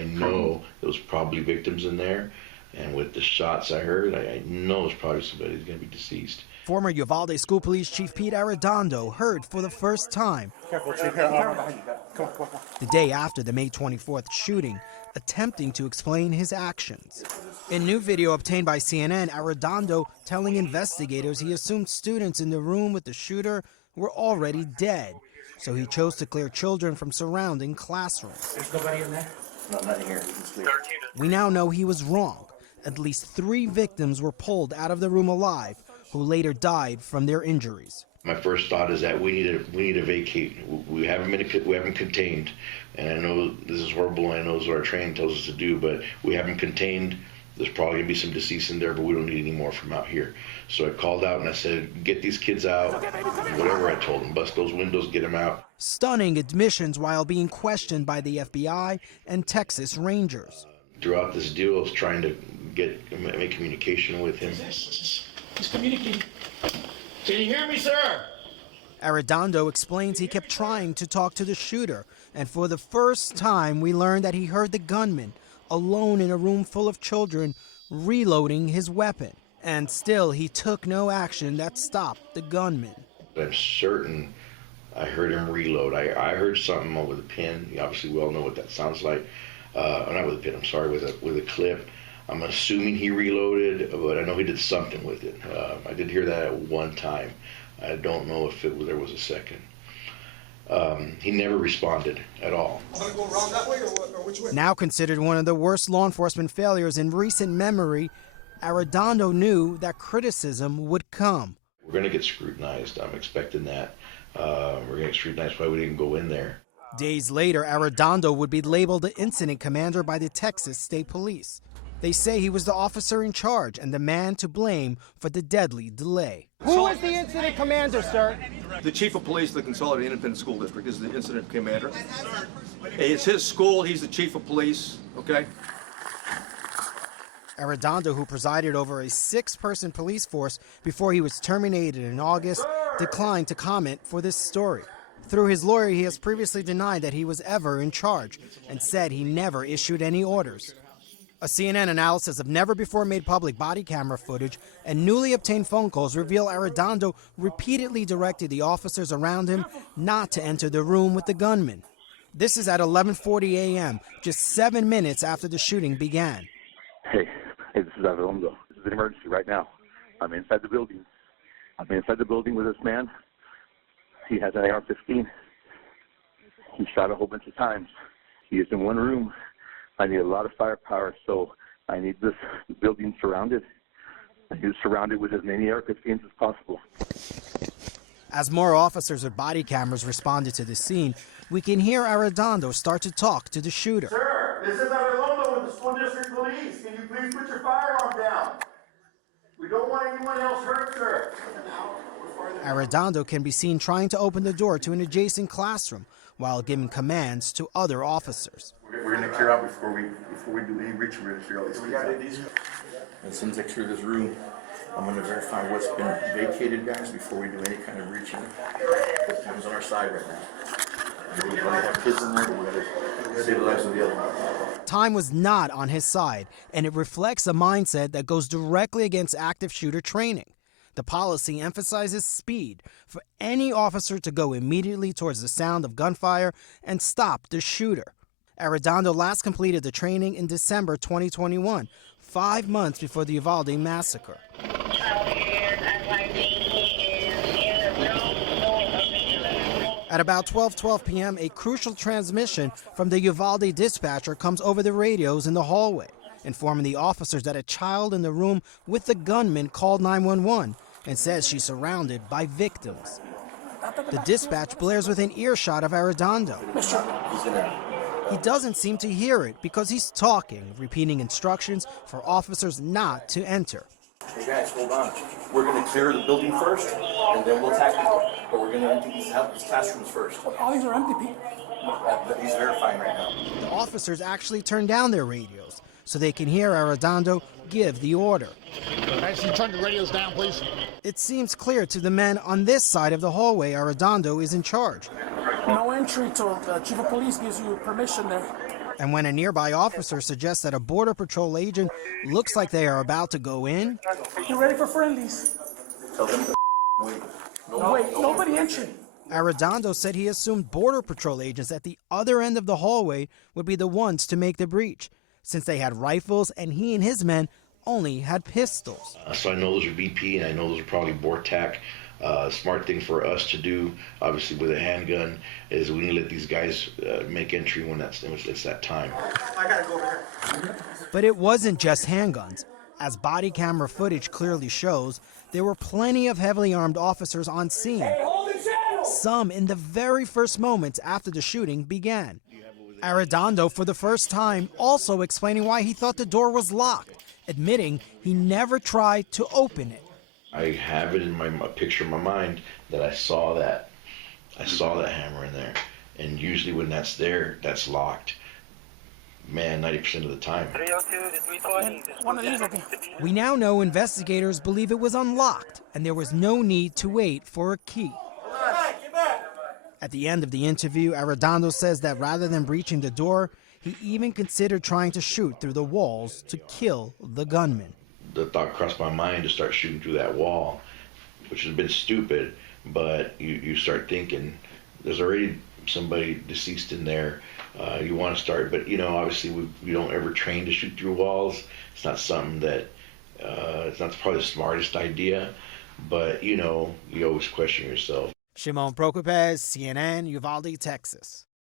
I know there was probably victims in there, and with the shots I heard, I know there's probably somebody who's going to be deceased. Former Uvalde School Police Chief Pete Arredondo heard for the first time the day after the May 24th shooting, attempting to explain his actions. In new video obtained by CNN, Arredondo telling investigators he assumed students in the room with the shooter were already dead, so he chose to clear children from surrounding classrooms. There's nobody in there? No, not in here. We now know he was wrong. At least 3 victims were pulled out of the room alive, who later died from their injuries. My first thought is that we need to vacate. We haven't contained, and I know this is horrible. And I know this is what our training tells us to do, but we haven't contained. There's probably going to be some deceased in there, but we don't need any more from out here. So I called out and I said, get these kids out. Whatever I told them, bust those windows, get them out. Stunning admissions while being questioned by the FBI and Texas Rangers. Throughout this deal, I was trying to make communication with him. He's communicating. Can you hear me, sir? Arredondo explains he kept trying to talk to the shooter, and for the first time we learned that he heard the gunman alone in a room full of children reloading his weapon. And still he took no action that stopped the gunman. I'm certain I heard him reload. I heard something with a pin. Obviously we all know what that sounds like. Not with a pin, I'm sorry, with a clip. I'm assuming he reloaded, but I know he did something with it. I did hear that at one time. I don't know if there was a second. He never responded at all. Now considered one of the worst law enforcement failures in recent memory, Arredondo knew that criticism would come. We're going to get scrutinized. I'm expecting that. We're going to get scrutinized why we didn't go in there. Days later, Arredondo would be labeled the incident commander by the Texas State Police. They say he was the officer in charge and the man to blame for the deadly delay. Who was the incident commander, sir? The chief of police of the Consolidated Independent School District is the incident commander. It's his school. He's the chief of police, okay? Arredondo, who presided over a 6-person police force before he was terminated in August, declined to comment for this story. Through his lawyer, he has previously denied that he was ever in charge and said he never issued any orders. A CNN analysis of never-before-made public body camera footage and newly obtained phone calls reveal Arredondo repeatedly directed the officers around him not to enter the room with the gunman. This is at 11:40 a.m., just 7 minutes after the shooting began. Hey, this is Arredondo. This is an emergency right now. I'm inside the building. I'm inside the building with this man. He has an AR-15. He shot a whole bunch of times. He is in one room. I need a lot of firepower, so I need this building surrounded. I need to surround it with as many AR-15s as possible. As more officers with body cameras responded to the scene, we can hear Arredondo start to talk to the shooter. Sir, this is Arredondo with the School District Police. Can you please put your firearm down? We don't want anyone else hurt, sir. Arredondo can be seen trying to open the door to an adjacent classroom while giving commands to other officers. We're going to clear out before we do any breach. We're going to clear all these kids out. As soon as I clear this room, I'm going to verify what's been vacated, guys, before we do any kind of breaching. The time's on our side right now. We have kids in there, but we're going to save the lives of the other ones. Time was not on his side, and it reflects a mindset that goes directly against active shooter training. The policy emphasizes speed for any officer to go immediately towards the sound of gunfire and stop the shooter. Arredondo last completed the training in December 2021, 5 months before the Uvalde massacre. At about 12:12 p.m., a crucial transmission from the Uvalde dispatcher comes over the radios in the hallway, informing the officers that a child in the room with the gunman called 911 and says she's surrounded by victims. The dispatch blares within earshot of Arredondo. He doesn't seem to hear it because he's talking, repeating instructions for officers not to enter. Hey guys, hold on. We're going to clear the building first, and then we'll tackle it. But we're going to empty these classrooms first. All these are empty, Pete. He's verifying right now. The officers actually turn down their radios so they can hear Arredondo give the order. Actually, turn the radios down, please. It seems clear to the men on this side of the hallway Arredondo is in charge. No entry till the chief of police gives you permission there. And when a nearby officer suggests that a Border Patrol agent looks like they are about to go in, You ready for friendlies? Tell them to wait. No, wait, nobody entering. Arredondo said he assumed Border Patrol agents at the other end of the hallway would be the ones to make the breach, since they had rifles and he and his men only had pistols. So I know those are BP, and I know those are probably BORTAC. Smart thing for us to do, obviously with a handgun, is we need to let these guys make entry when it's that time. I gotta go over here. But it wasn't just handguns. As body camera footage clearly shows, there were plenty of heavily armed officers on scene. Some in the very first moments after the shooting began. Arredondo, for the first time, also explaining why he thought the door was locked, admitting he never tried to open it. I have it in my picture in my mind that I saw that hammer in there, and usually when that's there, that's locked. Man, 90% of the time. 302 to 320. One of these, okay. We now know investigators believe it was unlocked and there was no need to wait for a key. At the end of the interview, Arredondo says that rather than breaching the door, he even considered trying to shoot through the walls to kill the gunman. The thought crossed my mind to start shooting through that wall, which has been stupid, but you start thinking, there's already somebody deceased in there. You want to start, but obviously we don't ever train to shoot through walls. It's not something that, it's not probably the smartest idea, but you always question yourself. Shimon Prokopez, CNN, Uvalde, Texas.